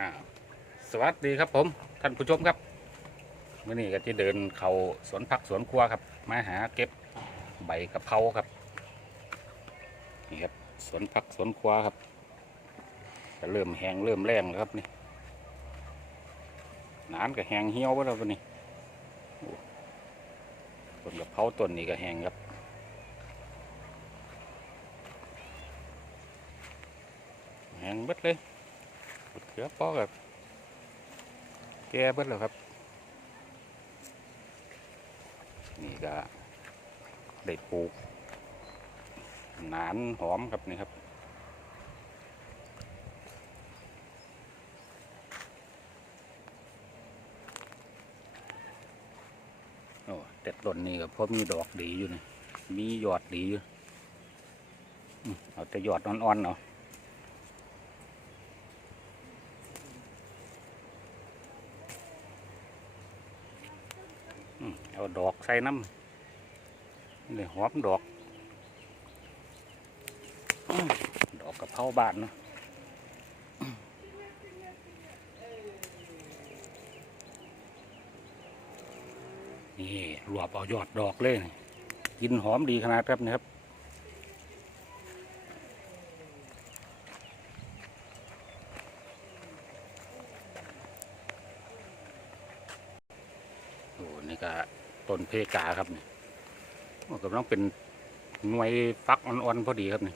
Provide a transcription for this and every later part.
อ่าสวัสดีครับผมท่านผู้ชมครับมื่อนี้ก็จะเดินเขาสวนผักสวนครัวครับ มาหาเก็บใบกะเพราครับนี่ครับสวนผักสวนครัวครับก็เริ่มแห้งเริ่มแรงแล้วครับนี่นานก็แห้งเหี่ยวไปแล้ววันนี้ต้นกะเพราต้นนี้ก็แห้งครับแห้งเบิดเลย เขือปอกแบแก่เบิดแล้วครับ นี่ก็ได้ปลูกหนานหอมครับนี่ครับโอ้แต่ต้นนี้ก็พอมีดอกดีอยู่นี่มียอดดีอยู่เอาแต่ยอดอ่อนๆเนาะ อืมเอาดอก ใส่น้ำนี่หอมดอก ดอกกระเพราบานเนาะนี่รวบเอายอดดอกเลยนี่กินหอมดีขนาดครับนะครับโอ้นี่ก็ ต้นเพกาครับนี่โอ้กำลังเป็นหน่วยฟักอ่อนๆพอดีครับนี่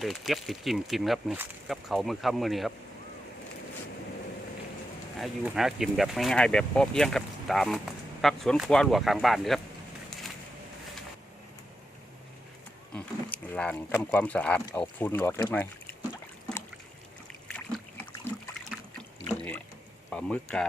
ได้เก็บติดจิ้มกินครับนี่กับเขามือค่ำมือนี่ครับหาอยู่หากินแบบง่ายๆแบบพอเพียงครับตามฟักสวนครัวหลวข้างบ้านนี่ครับล้างทำความสะอาดเอาฝุ่นออกเล็กน้อยนี่ปลาหมึกกา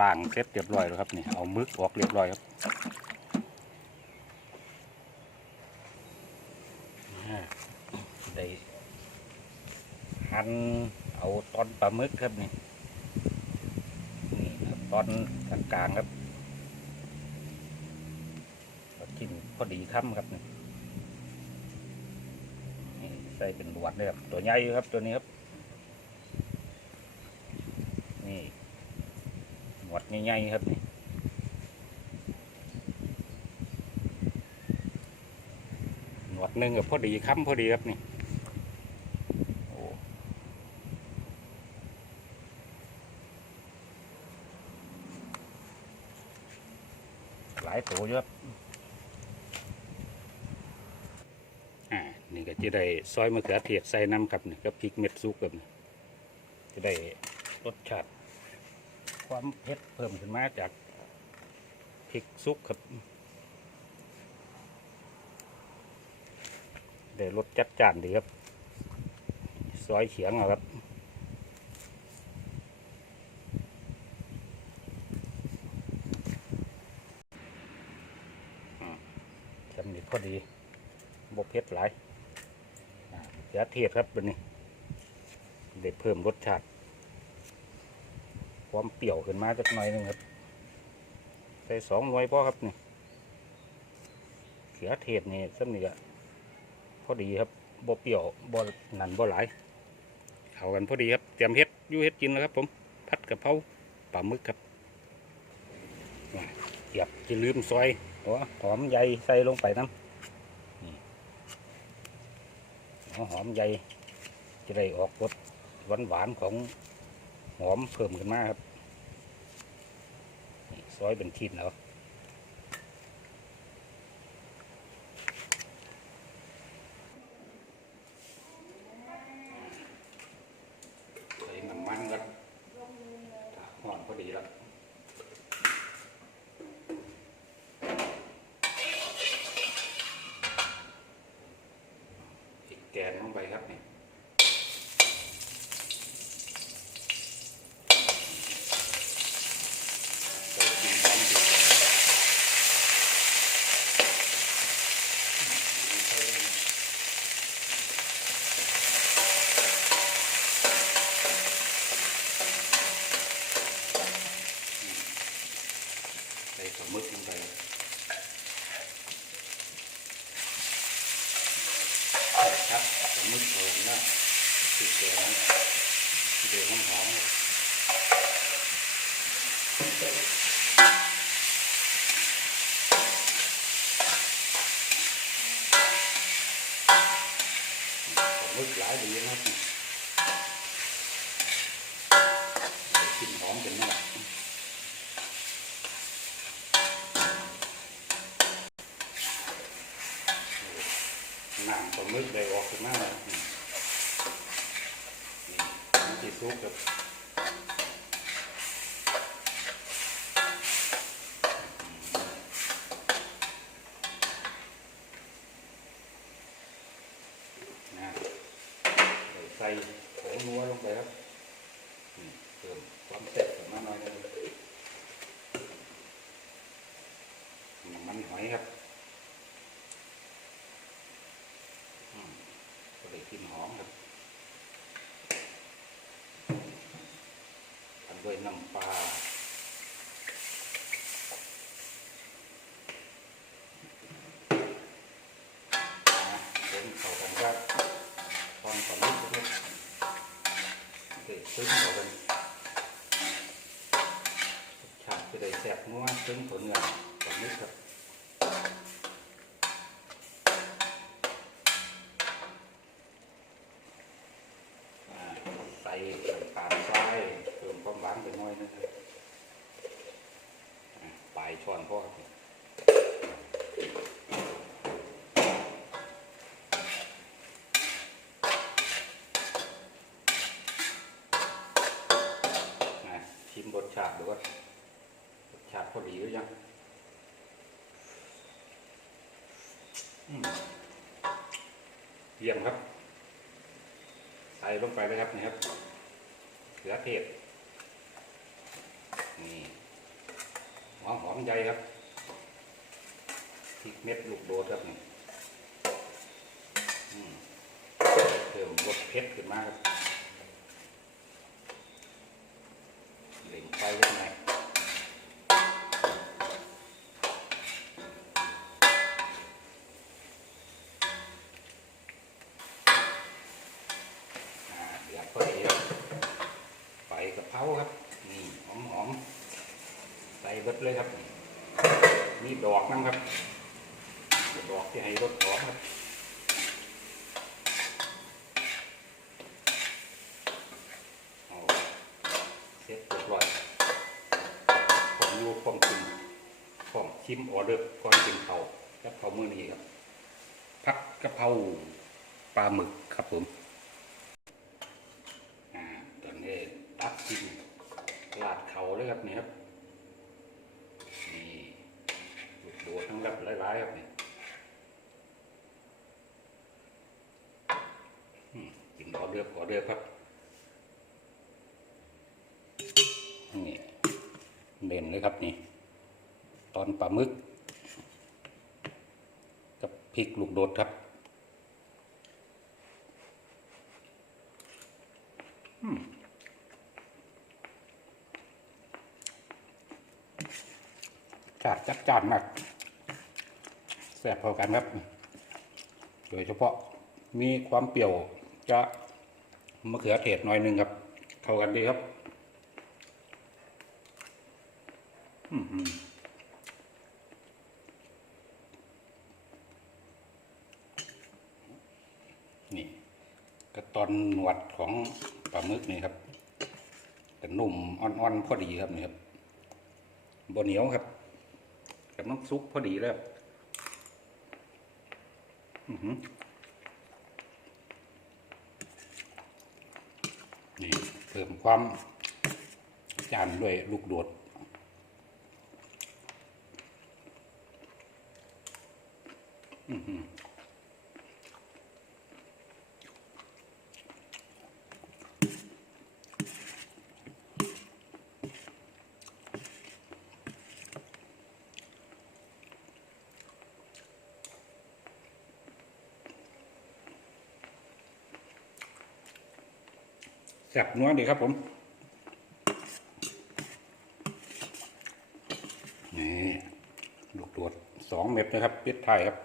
ล่างเสร็จเรียบร้อยแล้วครับนี่เอามึกออกเรียบร้อยครับได้หั่นเอาตอนปลาหมึกครับนี่นี่ครับตอนกลางๆครับกินพอดีค่ำครับนี่ใส่เป็นหวดเลยครับตัวใหญ่ครับตัวนี้ครับนี่ หวดใหญ่ๆครับนี่หนวดหนึ่งกับพอดีค้ำพอดีครับนี่หลายตัวเยอะอ่า นี่ก็จะได้ซอยมะเขือเทศใส่น้ำครับนี่ก็พริกเม็ดซุกครับนี่จะได้รสชาติ ความเผ็ดเพิ่มขึ้นมาจากพริกซุกครับได้รสจัดจ้านดีครับ ซอยเฉียงเอาครับอืมจำนิดพอดีบกเผ็ดหลายอ่าเสือเทียดครับวันนี้ได้เพิ่มรสชาติ ความเปรี้ยวขึ้นมาจักหน่อยหนึงครับใส่สองหน่วยพอครับนี่เขือเทศนี่สำนี่ก็พอดีครับบ่เปรี้ยวบ่นั่นบ่หลายเข้ากันพอดีครับเตรียมเฮ็ดยู่เฮ็ดกินแล้วครับ ผมผัดกะเพราปลาหมึกครับเกียบจะลืมซอยหัวหอมใหญ่ใส่ลงไปน้ำนี่หัวหอมใหญ่จะได้ออกรสหวานๆของหอมเพิ่มขึ้นมาครับ ซอยเป็นชิ้นแล้วใส่น้ำมันกันหอมพอดีแล้วพริกแกงลงไปครับนี่ ใส่กินพร้อมกัน ใส่ปลาหมึกลงไปครับปลาหมึกโผล่หน้าติดแกง เดือดหอมๆ มึกหลายดีนะครับกลิ่นหอมกันนี่แหละหนังตัวมึกได้ออกขึ้นมาแล้วนี่ นี่ที่ซุปกับนะใส่ผงนัวลงไปครับอืมเพิ่มความเผ็ดขึ้นมาหน่อยนึงน้ำมันหอยครับอืมก็ได้กลิ่นหอมครับทำ ด้วยน้ำปลานะคนเข้ากันครับตอนก่อนนี้ก็เด็กซึ้งเข้ากันฉากจะได้แสบนัวซึ้งผลเงินก่อนนี้ครับใส่น้ำตาลายเพิ่มความ หวานไปหน่อยนะครับอ่าปลายช้อนพ่อครับนะชิมรสชาติดูว่ารสชาติพอดีหรือยังเยี่ยมครับ ใส่ลงไปเลยครับนี่ครับเขือเทศ นี่หอมหอมใหญ่ครับพริกเม็ดลูกโดดครับนี่เพิ่มรสเผ็ดขึ้นมาครับเล่งไฟยังไงอ่าเดือดพอดีครับไฟกระเพราครับ นี่หอมหอมๆใส่ เบิดเลยครับมีดอกนั่งครับดอกที่ให้รสหอมครับเสร็จเรียบร้อยผมอยู่พร้อมกินพร้อมชิมออเดอร์ก่อนกินเขาวกับเขาวมื้อนี้ครับผัดกะเพราปลาหมึกครับผมอ่าตอนนี้ตักกินลาดเขาเลยครับนี่ครับ นี่ลู กับหลายๆครับนี่อืมกินออเดอร์ออเดอร์ครับนี่เด่นเลยครับนี่ ตอนปลาหมึก กับพริกลูกโดดครับอืมจัดจัดจานมาก ซ่บพอกันครับ โดยเฉพาะมีความเปรี้ยวจะมะเขือเทศหน่อยหนึงครับ เข้ากันดีครับนี่ก็ตอนหนวดของปลาหมึกนี่ครับแต่นุ่มอ่อนๆพอดีครับนี่ครับบเหนียวครับกับน้ำซุปพอดีแล้ว นี่เพิ่มความจานด้วยลูกโดด แซ่บนัวดีครับผมนี่ลูกตรวจสองเม็ดนะครับเป็ดไทยครับ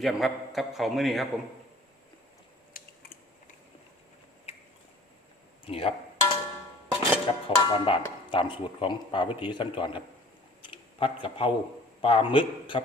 เยี่ยมครับครับเขาเมื่อนี้ครับผม สูตรของปลาวิถีสัญจรครับ พัดกะเพราปลาหมึกครับ